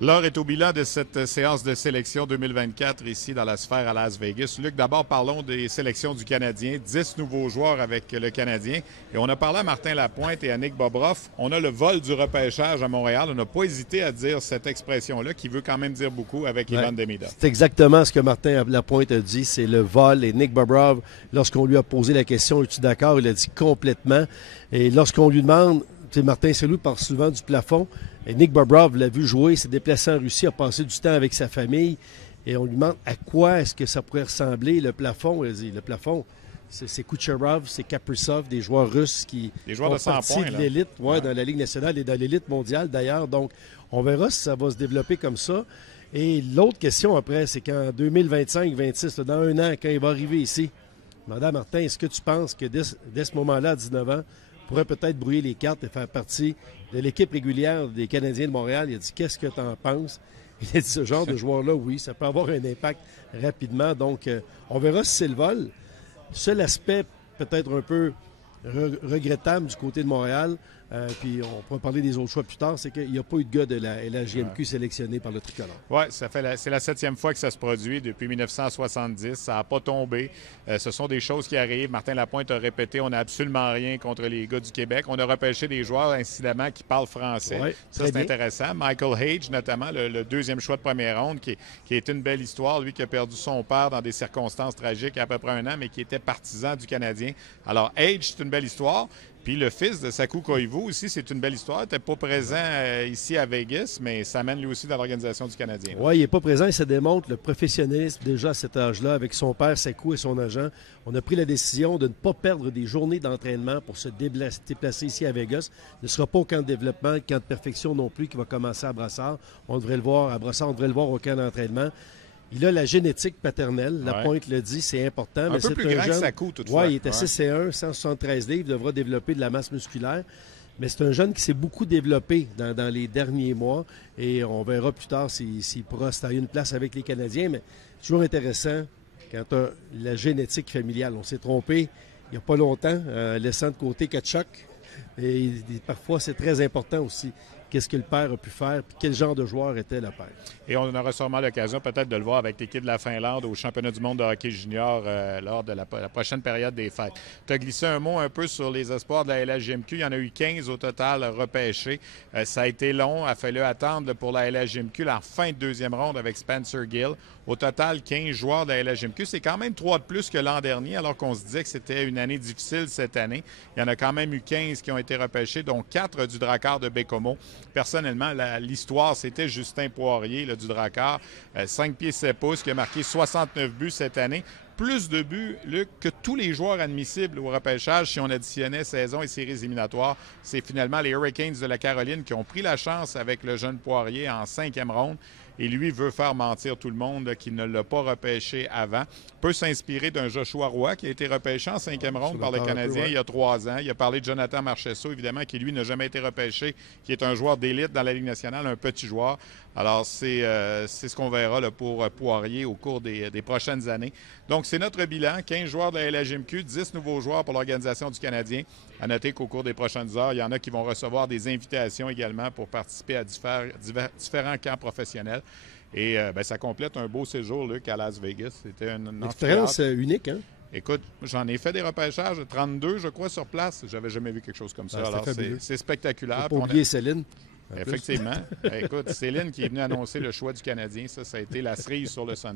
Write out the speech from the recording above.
L'heure est au bilan de cette séance de sélection 2024 ici dans la sphère à Las Vegas. Luc, d'abord parlons des sélections du Canadien. 10 nouveaux joueurs avec le Canadien. Et on a parlé à Martin Lapointe et à Nick Bobroff. On a le vol du repêchage à Montréal. On n'a pas hésité à dire cette expression-là qui veut quand même dire beaucoup avec Ivan Demida. C'est exactement ce que Martin Lapointe a dit. C'est le vol. Et Nick Bobroff, lorsqu'on lui a posé la question, es-tu d'accord? Il a dit complètement. Et lorsqu'on lui demande, Martin Saint-Louis parle souvent du plafond. Et Nick Bobroff l'a vu jouer, s'est déplacé en Russie, a passé du temps avec sa famille. Et on lui demande à quoi est-ce que ça pourrait ressembler, le plafond. Il dit, le plafond, c'est Kucherov, c'est Kaprizov, des joueurs russes qui font partie de l'élite dans la Ligue nationale et dans l'élite mondiale d'ailleurs. Donc, on verra si ça va se développer comme ça. Et l'autre question après, c'est qu'en 2025-26, dans un an, quand il va arriver ici, demandez à Martin, est-ce que tu penses que dès ce moment-là, à 19 ans, pourrait peut-être brouiller les cartes et faire partie de l'équipe régulière des Canadiens de Montréal? Il a dit, qu'est-ce que tu en penses? Il a dit, ce genre de joueur-là, oui, ça peut avoir un impact rapidement. Donc, on verra si c'est le vol. Seul aspect peut-être un peu regrettable du côté de Montréal, puis on pourra parler des autres choix plus tard, c'est qu'il n'y a pas eu de gars de la LHJMQ sélectionné par le tricolore. Oui, c'est la 7e fois que ça se produit depuis 1970. Ça n'a pas tombé. Ce sont des choses qui arrivent. Martin Lapointe a répété, on n'a absolument rien contre les gars du Québec. On a repêché des joueurs, incidemment, qui parlent français. Ouais, ça, c'est intéressant. Michael Hage, notamment, le deuxième choix de première ronde, qui est une belle histoire. Lui qui a perdu son père dans des circonstances tragiques il y a à peu près un an, mais qui était partisan du Canadien. Alors, Hage, c'est une belle histoire. Puis le fils de Saku Koivu aussi, c'est une belle histoire. Il n'était pas présent ici à Vegas, mais ça mène lui aussi dans l'organisation du Canadien. Oui, il n'est pas présent et ça démontre le professionnalisme déjà à cet âge-là avec son père Saku et son agent. On a pris la décision de ne pas perdre des journées d'entraînement pour se déplacer ici à Vegas. Il ne sera pas au camp de développement, le camp de perfection non plus qui va commencer à Brassard. On devrait le voir à Brassard, on devrait le voir au camp d'entraînement. Il a la génétique paternelle. Lapointe le dit, c'est important. Un peu plus grand que Saku, toutefois. Oui, il est à 6'1", 173 livres, devra développer de la masse musculaire. Mais c'est un jeune qui s'est beaucoup développé dans les derniers mois. Et on verra plus tard s'il pourra se tailler une place avec les Canadiens. Mais toujours intéressant quand tu as la génétique familiale. On s'est trompé il n'y a pas longtemps, laissant de côté Tkachuk. Et parfois, c'est très important aussi. Qu'est-ce que le père a pu faire, puis quel genre de joueur était le père. Et on aura sûrement l'occasion peut-être de le voir avec l'équipe de la Finlande au championnat du monde de hockey junior lors de la prochaine période des fêtes. Tu as glissé un mot un peu sur les espoirs de la LHJMQ. Il y en a eu 15 au total repêchés. Ça a été long, il a fallu attendre pour la LHJMQ la fin de deuxième ronde avec Spencer Gill. Au total, 15 joueurs de la LHJMQ. C'est quand même 3 de plus que l'an dernier, alors qu'on se disait que c'était une année difficile cette année. Il y en a quand même eu 15 qui ont été repêchés, dont 4 du Drakkar de Bécomo. Personnellement, l'histoire, c'était Justin Poirier du Drakkar, 5 pieds 7 pouces, qui a marqué 69 buts cette année. Plus de buts, Luc, que tous les joueurs admissibles au repêchage, si on additionnait saison et séries éliminatoires. C'est finalement les Hurricanes de la Caroline qui ont pris la chance avec le jeune Poirier en 5e ronde. Et lui veut faire mentir tout le monde qu'il ne l'a pas repêché avant. Peut s'inspirer d'un Joshua Roy qui a été repêché en 5e ronde par le Canadien il y a 3 ans. Il a parlé de Jonathan Marchessault, évidemment, qui lui n'a jamais été repêché, qui est un joueur d'élite dans la Ligue nationale, un petit joueur. Alors, c'est ce qu'on verra là, pour Poirier au cours des prochaines années. Donc, c'est notre bilan. 15 joueurs de la LHJMQ, 10 nouveaux joueurs pour l'organisation du Canadien. À noter qu'au cours des prochaines heures, il y en a qui vont recevoir des invitations également pour participer à différents camps professionnels. Et ça complète un beau séjour, Luc, à Las Vegas. C'était une expérience unique, hein? Écoute, j'en ai fait des repêchages, 32, je crois, sur place. J'avais jamais vu quelque chose comme ça. Alors, c'est spectaculaire. Faut pas oublier Céline. Effectivement. Écoute, Céline qui est venue annoncer le choix du Canadien, ça a été la cerise sur le Sunday.